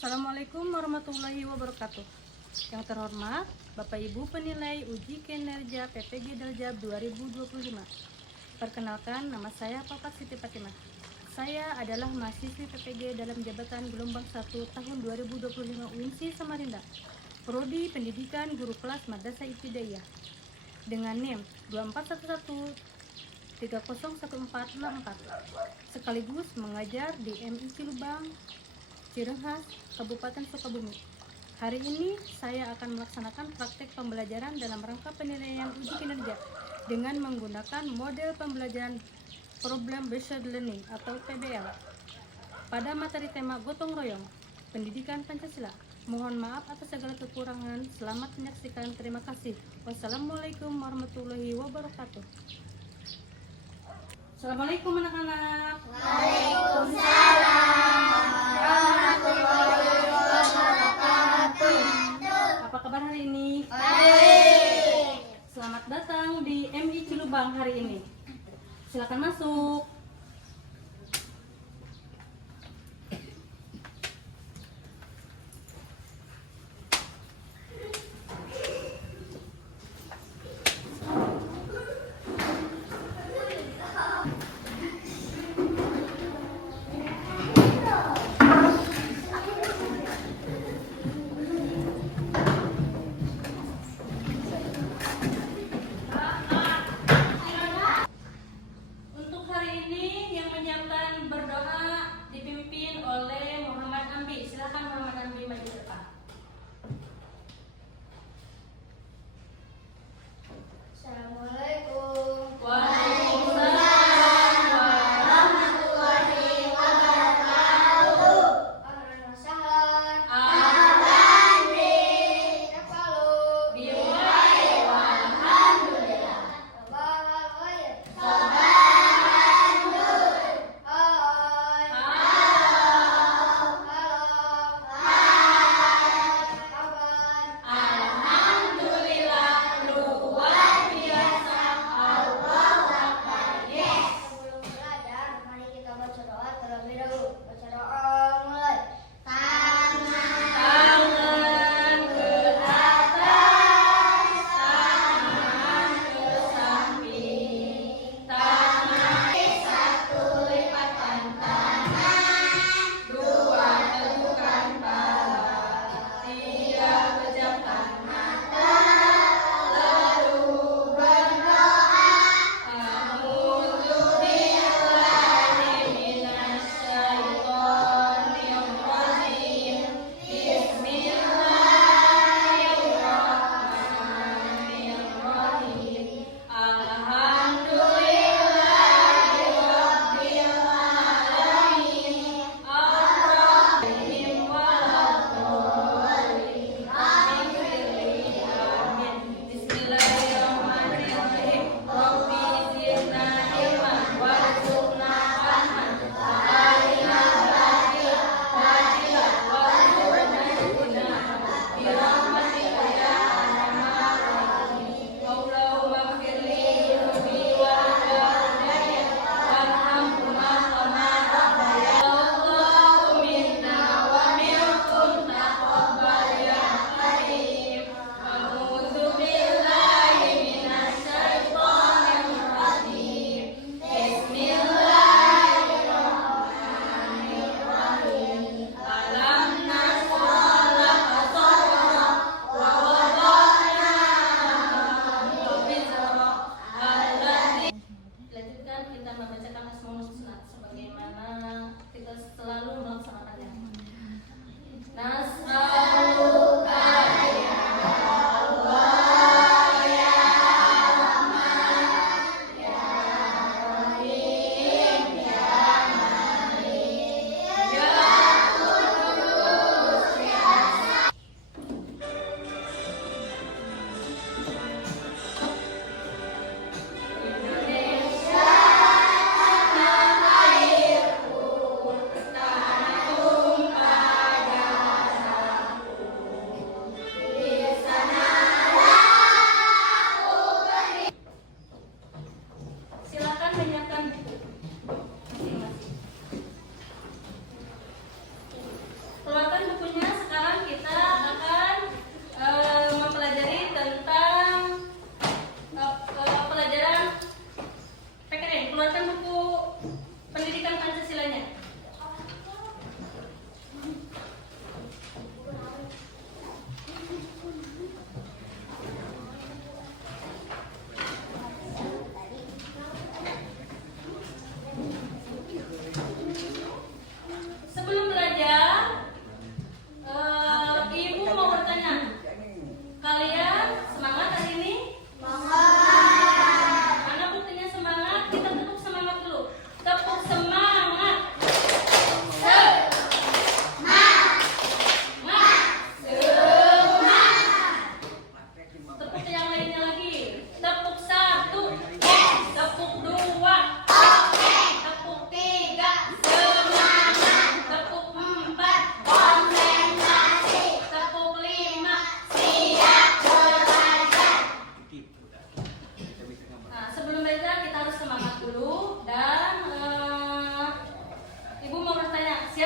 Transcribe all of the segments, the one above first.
Assalamualaikum warahmatullahi wabarakatuh. Yang terhormat Bapak Ibu penilai uji kinerja PPG Daljab 2025. Perkenalkan, nama saya Papat Siti Fatimah. Saya adalah mahasiswi PPG dalam jabatan gelombang 1 tahun 2025 UINSI Samarinda, Prodi Pendidikan Guru Kelas Madrasah Ibtidaiyah, dengan NIM 2411 301464, sekaligus mengajar di MI Cilubang, Cirenghas, Kabupaten Sukabumi. Hari ini saya akan melaksanakan praktek pembelajaran dalam rangka penilaian uji kinerja dengan menggunakan model pembelajaran Problem Based Learning atau PBL pada materi tema Gotong Royong, Pendidikan Pancasila. Mohon maaf atas segala kekurangan. Selamat menyaksikan. Terima kasih. Wassalamualaikum warahmatullahi wabarakatuh. Assalamualaikum anak-anak. Apa kabar hari ini? Baik. Selamat datang di MI Cilubang hari ini. Silakan masuk. Untuk hari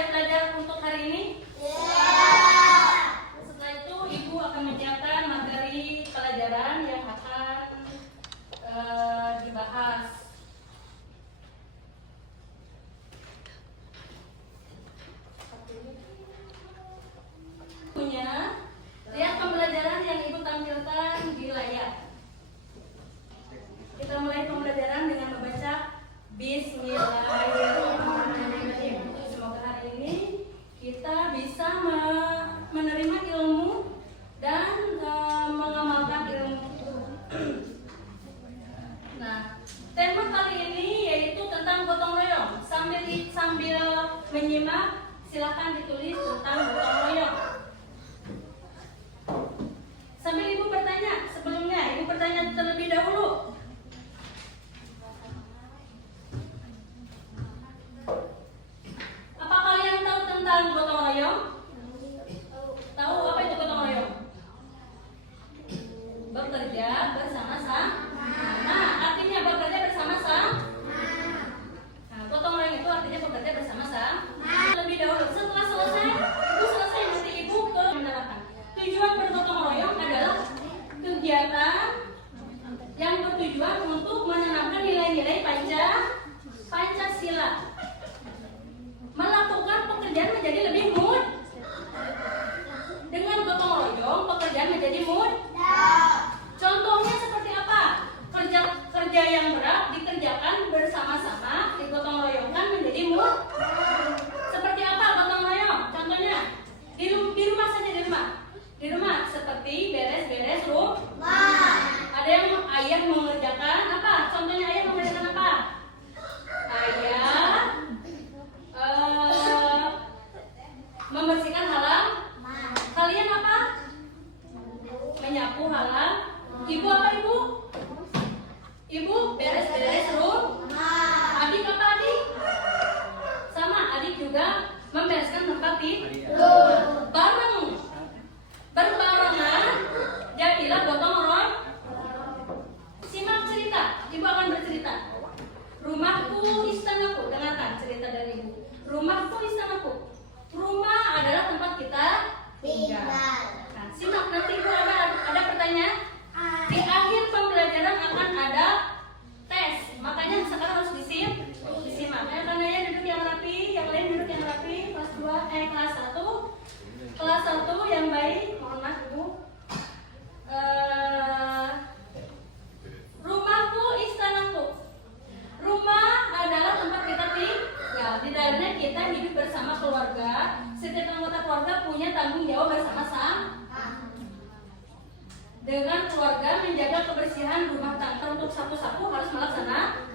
siap belajar untuk hari ini? Setelah itu Ibu akan menyiapkan materi pelajaran yang akan dibahas. Lihat pembelajaran yang Ibu tampilkan di layar. Kita mulai pembelajaran dengan membaca Bismillahirrahmanirrahim. Semoga hari ini kita bisa menerima ilmu dan mengamalkan ilmu. Nah, tema kali ini yaitu tentang gotong royong. Sambil menyimak, silakan ditulis tentang gotong royong. Sambil Ibu bertanya, sebelumnya Ibu bertanya terlebih dahulu. Apa kalian tahu tentang gotong royong? Tahu apa itu gotong royong? Bekerja bersama-sama. Nah, artinya bekerja bersama-sama. Nah, gotong royong itu artinya bekerja bersama-sama. Lebih dahulu, setelah selesai, Ibu selesai nanti Ibu ke menerapkan. Tujuan bergotong royong adalah kegiatan yang bertujuan untuk menanamkan nilai-nilai Pancasila. Melakukan pekerjaan menjadi lebih mudah. Dengan gotong royong, pekerjaan menjadi mudah. Contohnya seperti apa? Kerja yang berat dikerjakan bersama-sama, digotong royongkan menjadi mudah. Seperti apa gotong royong? Contohnya di rumah saja, di rumah seperti beres-beres rumah. Ada yang ayah mengerjakan apa? Contohnya ayah mengerjakan apa? Ayah membersihkan halaman. Kalian apa? Menyapu halaman. Ibu apa ibu? Ibu beres-beres rumah. Adik apa adik? Sama, adik juga membereskan tempat tidur. Berbarengan jadilah gotong royong. Simak cerita, Ibu akan bercerita. Rumahku, istanaku. Dengarkan cerita dari Ibu. Rumahku, istanaku. Rumah adalah tempat kita tinggal. Nah, simak, nanti Ibu ada pertanyaan. Di akhir pembelajaran akan ada tes. Makanya sekarang harus disimak. Karena duduk yang rapi, yang lain duduk yang rapi. Kelas 2, kelas 1 yang baik. Mohon maaf Ibu. Rumahku, istanaku. Rumah adalah tempat kita tinggal. Di dalamnya kita hidup bersama keluarga. Setiap anggota keluarga punya tanggung jawab bersama-sama. Dengan keluarga menjaga kebersihan rumah tangga untuk sapu-sapu harus melaksanakan.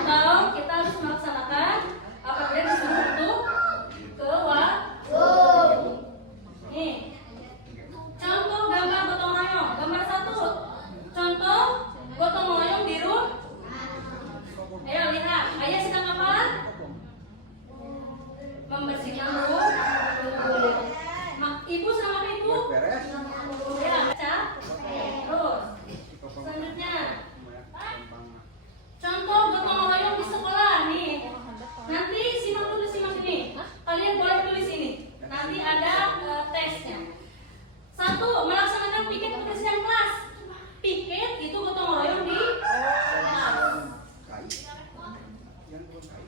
Atau kita harus melaksanakan apabila disuruh untuk keluar. Nih, contoh gambar gotong royong. Gambar 1. Contoh gotong royong di rumah. Ayo lihat, ayah sedang apa? Membersihkan rumah. Ibu sama ibu? Ya, baca. Terus, selanjutnya. Contoh gotong royong di sekolah nih. Nanti simak ini. Kalian boleh tulis ini. Nanti ada tesnya. 1. Melaksanakan piket kebersihan kelas. Piket itu gotong royong di kelas.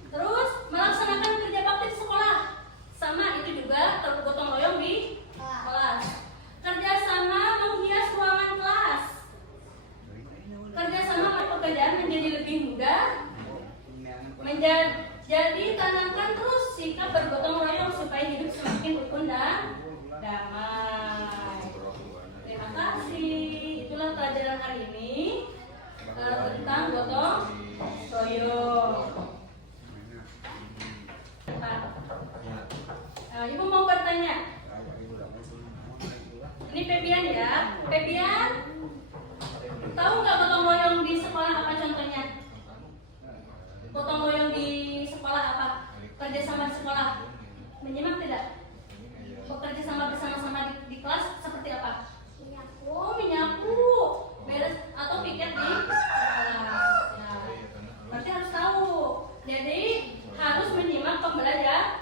Terus melaksanakan kerja bakti di sekolah. Sama itu juga gotong royong di kelas. Kerjasama menghias ruangan kelas. Kerjasama pekerjaan menjadi lebih mudah. Jadi tanamkan terus sikap bergotong royong supaya hidup semakin rukun dan damai. Terima kasih. Itulah pelajaran hari ini tentang gotong royong. Ibu mau bertanya. Ini Febian ya. Febian, tahu nggak gotong royong di sekolah apa contohnya? Gotong royong di sekolah apa? Kerjasama di sekolah. Menyimak tidak? Bekerja sama bersama-sama di kelas seperti apa? Oh, menyapu, beres atau piket di kelas. Ya. Berarti harus tahu. Jadi harus menyimak pembelajaran.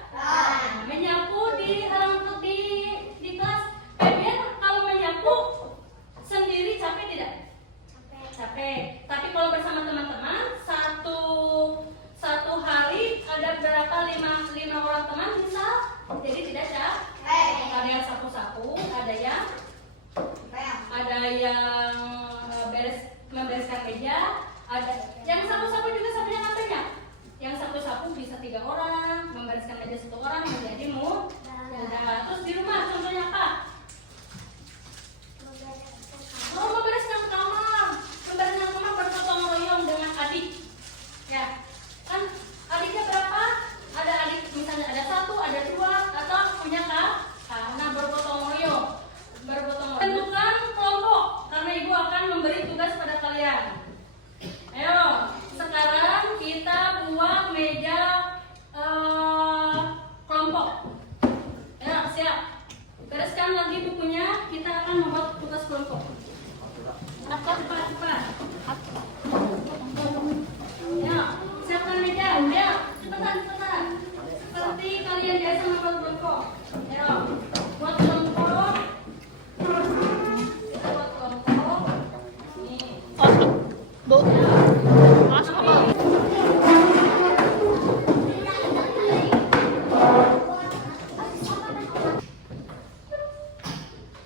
kalian biasa membuat kelompok? Ayo, buat kelompok. Kita buat kelompok. Nih. Bu. Mas apa?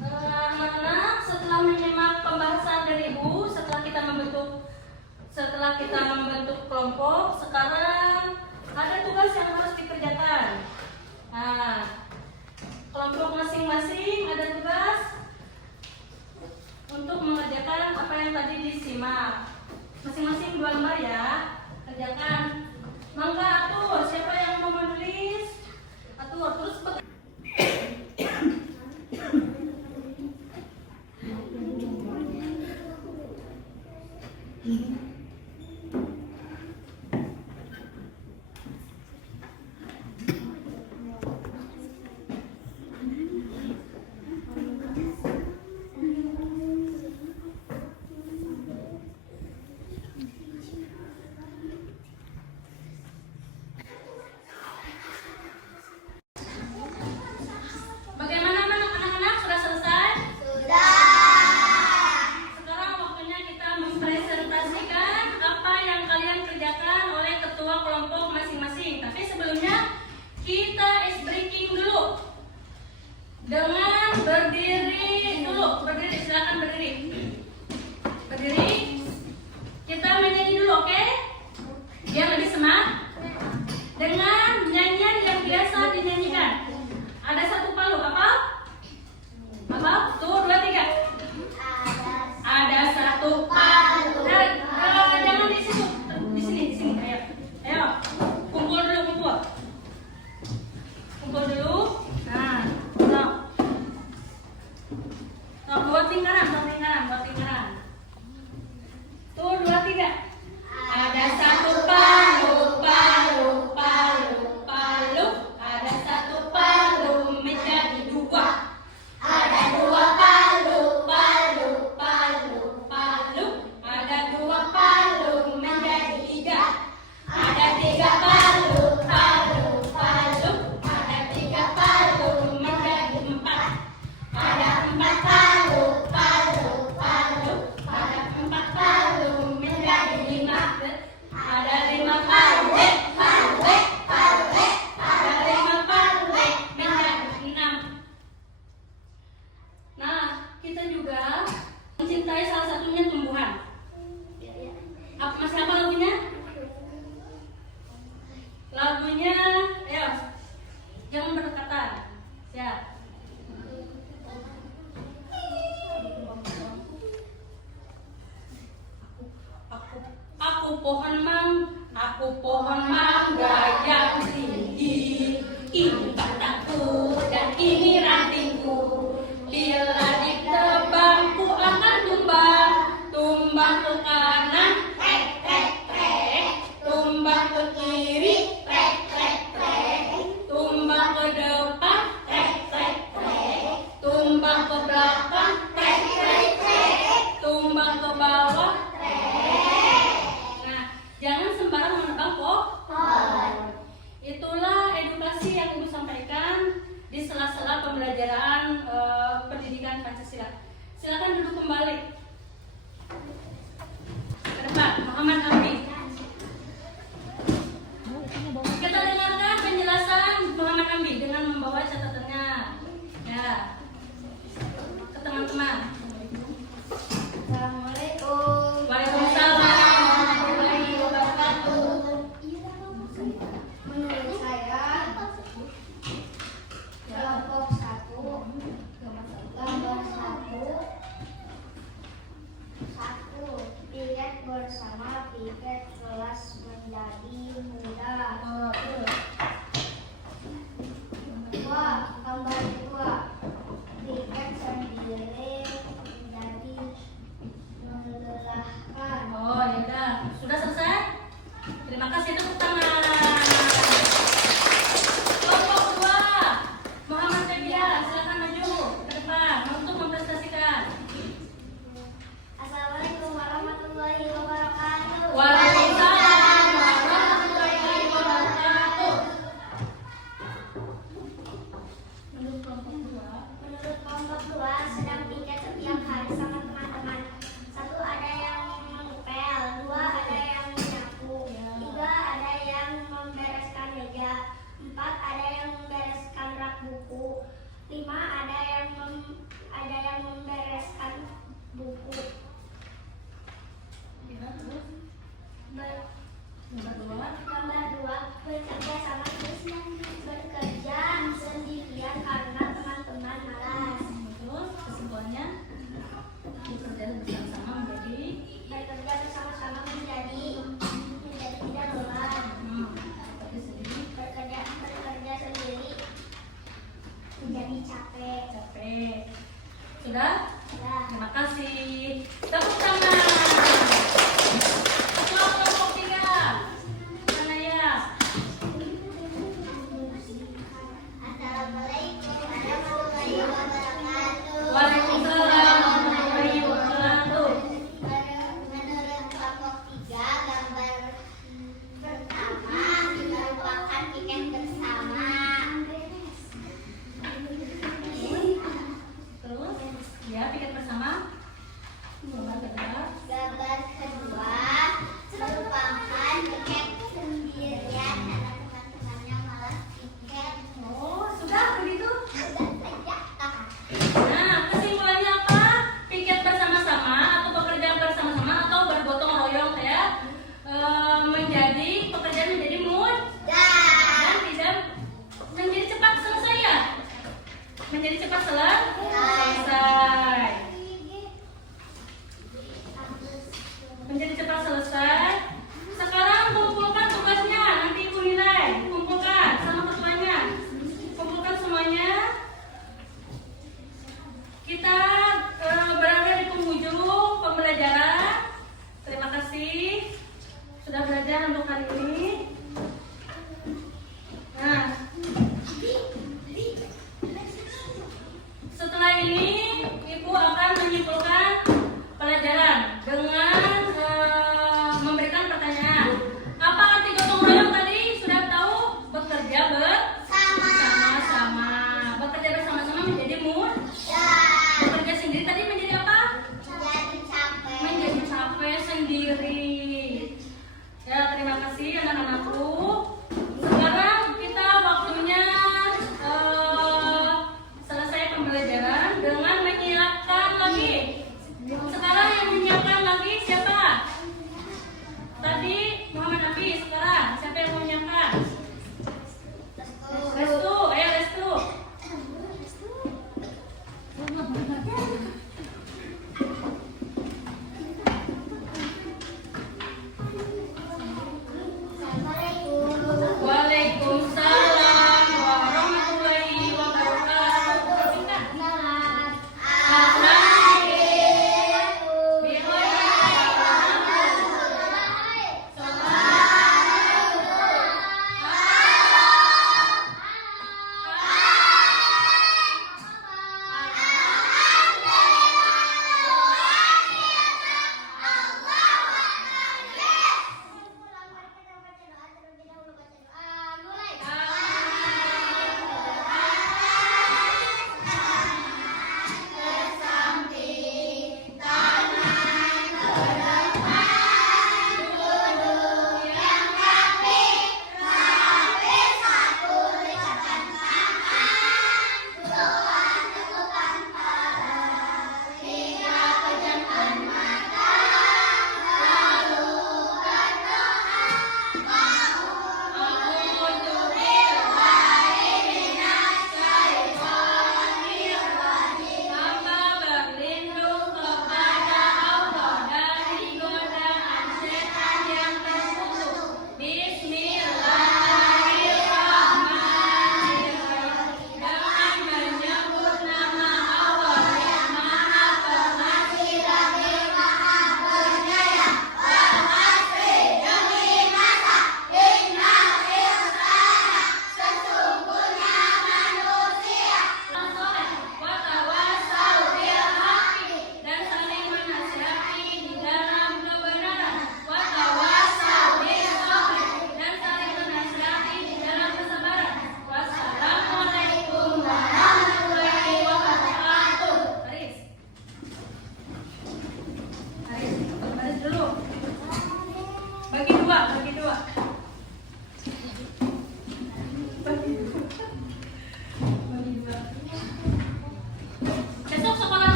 Anak-anak, setelah menyimak pembahasan dari Ibu, setelah kita membentuk kelompok, sekarang ada tugas yang harus dikerjakan. Nah, kelompok masing-masing ada tugas untuk mengerjakan apa yang tadi disimak. Masing-masing 2 lembar ya, kerjakan. Mangga atur, siapa yang mau menulis? Atur, terus bagaimana anak-anak, sudah selesai? Sekarang waktunya kita mempresentasikan apa yang kalian kerjakan oleh ketua kelompok masing-masing. Tapi sebelumnya kita ice breaking dulu dengan berdiri dulu. Berdiri, silakan berdiri. Berdiri. Kita menyanyi dulu, oke? Biar lebih semangat. Dengan nyanyian yang biasa dinyanyikan. Ada 1 palu, apa? Apa? Tuh, 2, 3. Ada 1 palu. Jangan di situ, di sini. Ayo, kumpul dulu. Kumpul dulu. Nah, stop. Stop, buat lingkaran. Tuh, 2, 3. Ada 1 palu. Ada 1 palu menjadi 2. Ada 2 palu. Ada 2 palu menjadi 3. Ada 3 palu. Ada 3 palu menjadi 4. Ada 4 palu. Ada 4 palu menjadi 5. Ada 5 palu. Ada 5 palu menjadi 6. Nah, kita juga mencintai salah satunya tumbuhan. Masih apa lagunya? Lagunya, ayo, jangan berdekatan. Siap. Aku pohon mangga yang tinggi. Ini batangku dan ini rantingku. Bila ditebang ku akan tumbang. Tumbang ke kanan, trek. Tumbang ke kiri, trek. Tumbang ke depan, trek. Tumbang ke belakang, trek. Tumbang ke bawah, nah, jangan sembarang menebang pohon. Itulah edukasi yang Ibu sampaikan di sela-sela pembelajaran pendidikan Pancasila. Silakan duduk kembali. Ke depan, Muhammad Amri. Kita dengarkan penjelasan Muhammad Amri dengan membawa catatannya. Ya, ke teman-teman. Assalamualaikum. Waalaikumsalam. Menurut saya kelompok 1 gambar 1 lihat bersama 3 Menurut kelompok 2, Menurut kelompok 2 sedang piket setiap hari sama teman-teman. 1 ada yang mengepel, 2 ada yang menyapu, 3 ada yang membereskan meja, 4 ada yang membereskan rak buku, 5 ada yang membereskan buku. Gambar 2 bekerja sama bekerja sendirian karena teman-teman malas. terus kesimpulannya bekerja bersama-sama menjadi Bekerja bersama-sama menjadi tidak lelah. seperti sendiri Bekerja sendiri menjadi capek. Sudah? Ya. Terima kasih. Tepuk tangan. Ketua kelompok 3. Mana ya? Assalamualaikum warahmatullahi wabarakatuh. Waalaikumsalam warahmatullahi wabarakatuh. Menurut kelompok 3, gambar pertama merupakan piket bersama. Terus, ya piket bersama. Gambar kedua. Gambar kedua merupakan piket sendirian karena teman-temannya malas piket. Oh, sudah begitu? Sudah saja. Nah, kesimpulannya apa? Piket bersama-sama atau pekerjaan bersama-sama atau bergotong royong ya, menjadi pekerjaan menjadi mudah dan tidak menjadi cepat selesai ya. Menjadi cepat selesai. Menjadi cepat selesai. Sekarang kumpulkan tugasnya, nanti ibu nilai. Kumpulkan sama ketuanya. Kumpulkan semuanya. Kita berada di penghujung pembelajaran. Terima kasih sudah belajar untuk hari ini. Nah, setelah ini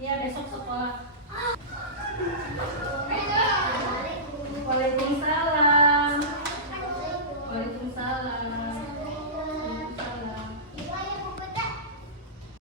Iya, besok sekolah.